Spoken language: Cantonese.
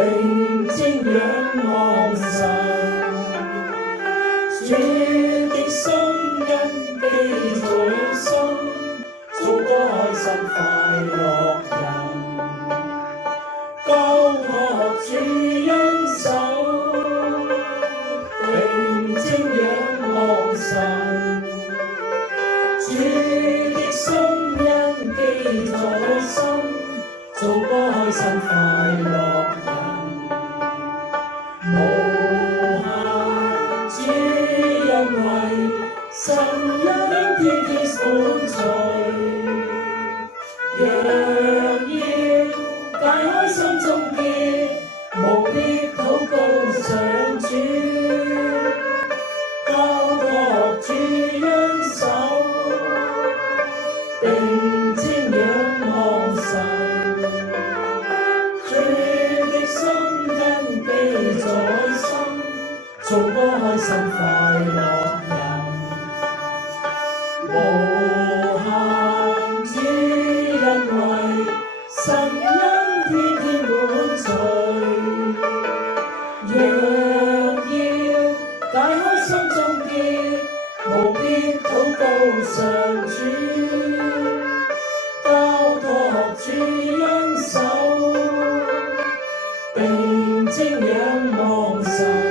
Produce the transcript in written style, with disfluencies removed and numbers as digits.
定睛仰望神。主的心恩記在心，做個開心快樂人。交託主恩手，定睛仰望神。主的心恩記在心，做個開心快樂人。無限主恩惠，神恩天天伴隨。若要解開心中結，務必禱告上主，交託主恩手，定睛仰望神。主的心恩記在心，做個開心快樂人。無限主恩惠，神恩天天伴隨。若要解開心中結，務必禱告上主，交託主恩手，定睛仰望神。